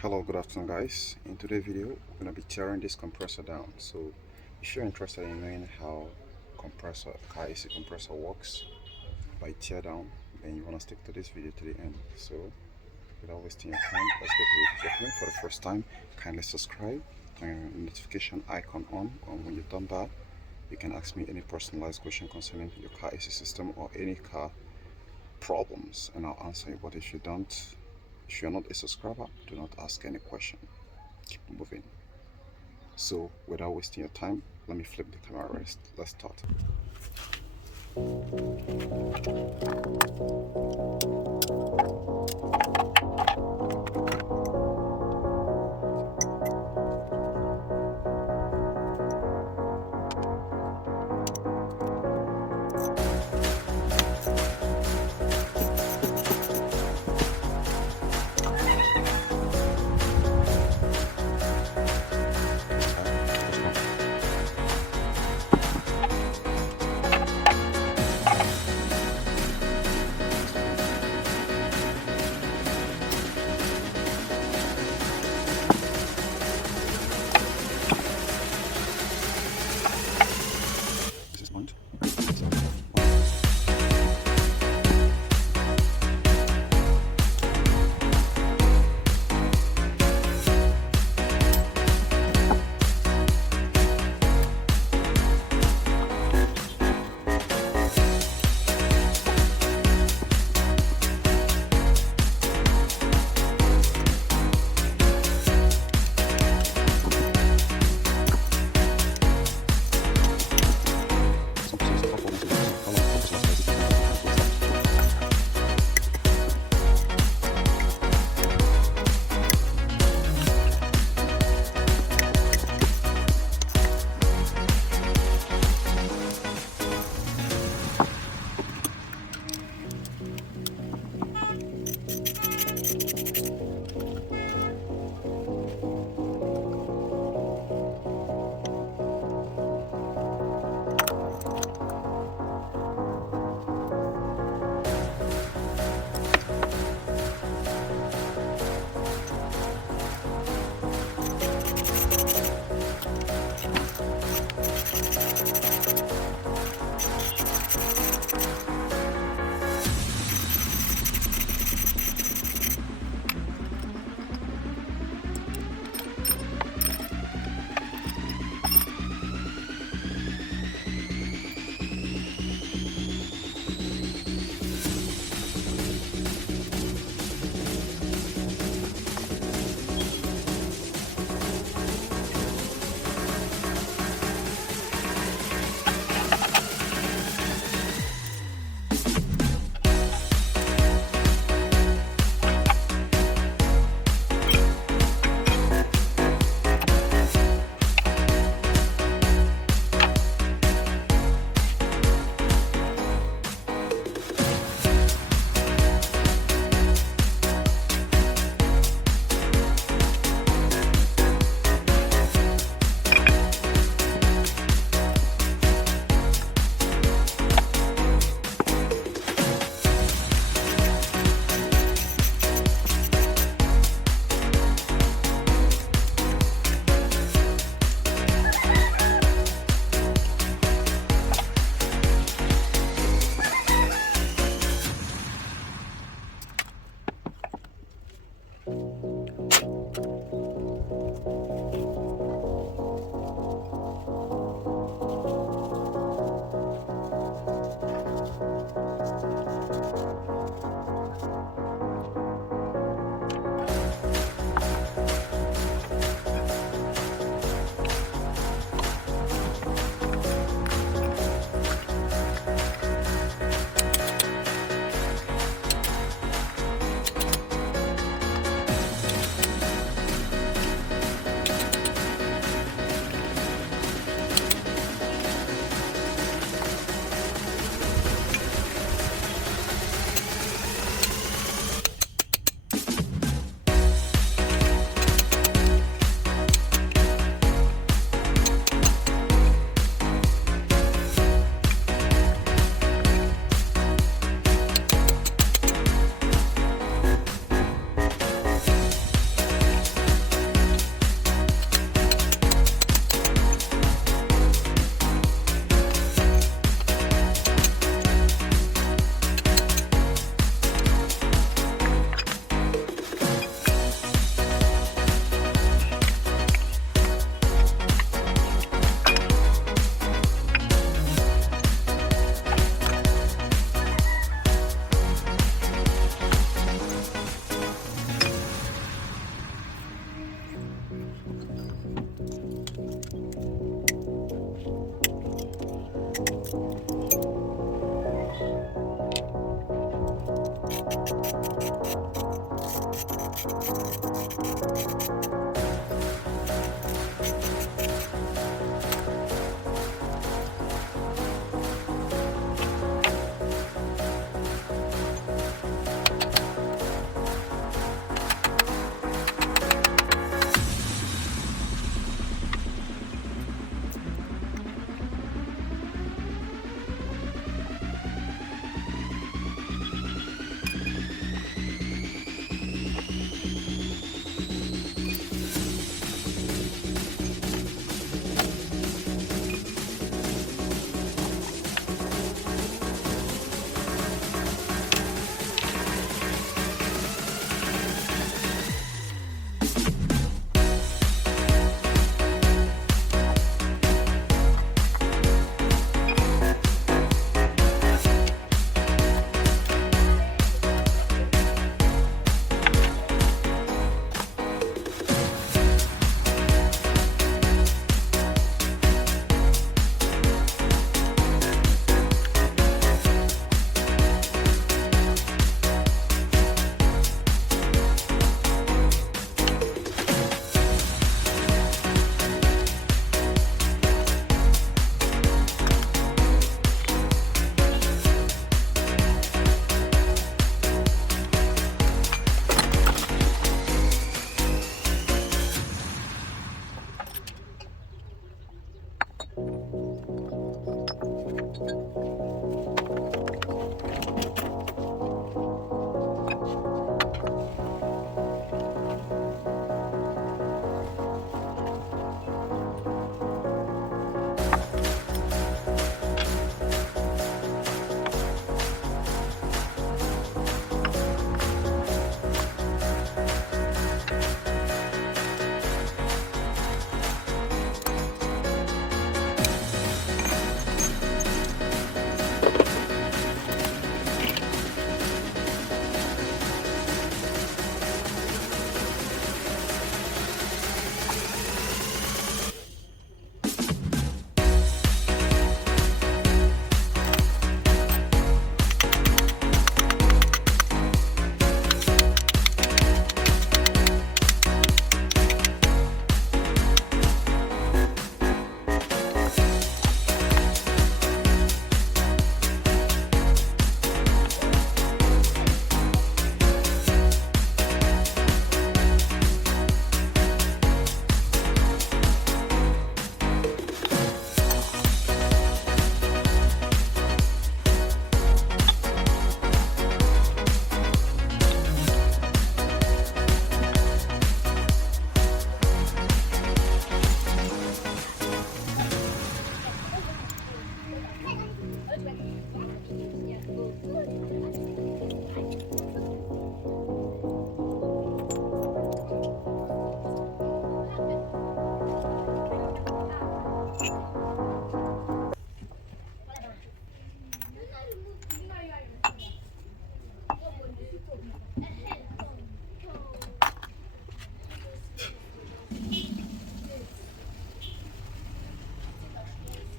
Hello, good afternoon guys. In today's video we're going to be tearing this compressor down. So if you're interested in knowing how car AC compressor works by Teardown, then you want to stick to this video to the end. So without wasting your time, let's get to it. If you're for the first time, kindly subscribe, turn your notification icon on, and when you've done that you can ask me any personalized question concerning your car AC system or any car problems and I'll answer you. But if you're not a subscriber, do not ask any question. Keep moving. So without wasting your time, let me flip the camera rest. Let's start.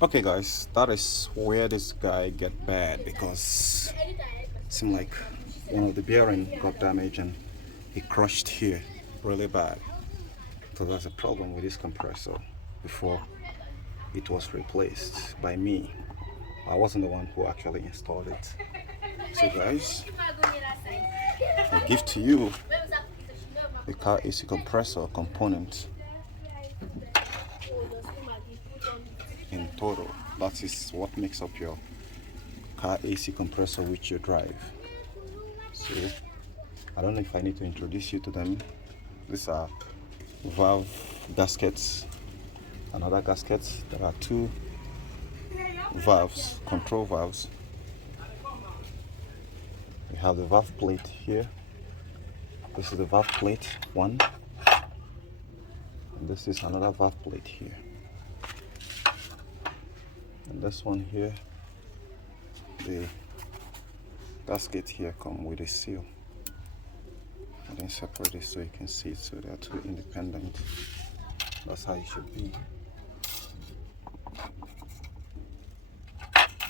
Okay guys, that is where this guy get bad, because it seemed like one of the bearing got damaged and he crushed here really bad. So that's a problem with this compressor before it was replaced by me. I wasn't the one who actually installed it. So guys, I give to you the car AC compressor component in total. That is what makes up your car AC compressor which you drive. So I don't know if I need to introduce you to them. These are valve gaskets, another gaskets. There are two valves, control valves. We have the valve plate here. This is the valve plate one, and this is another valve plate here. And this one here, the gasket here come with a seal. I didn't separate it so you can see it, so they are two independent. That's how it should be.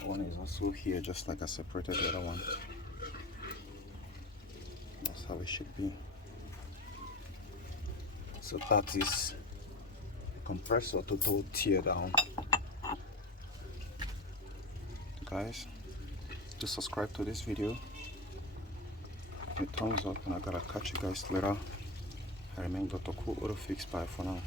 One is also here, just like I separated the other one. That's how it should be. So that is the compressor total tear down. Guys, just subscribe to this video. Hit thumbs up, and I gotta catch you guys later. I remain Dr. Cool Auto Fix. Bye for now.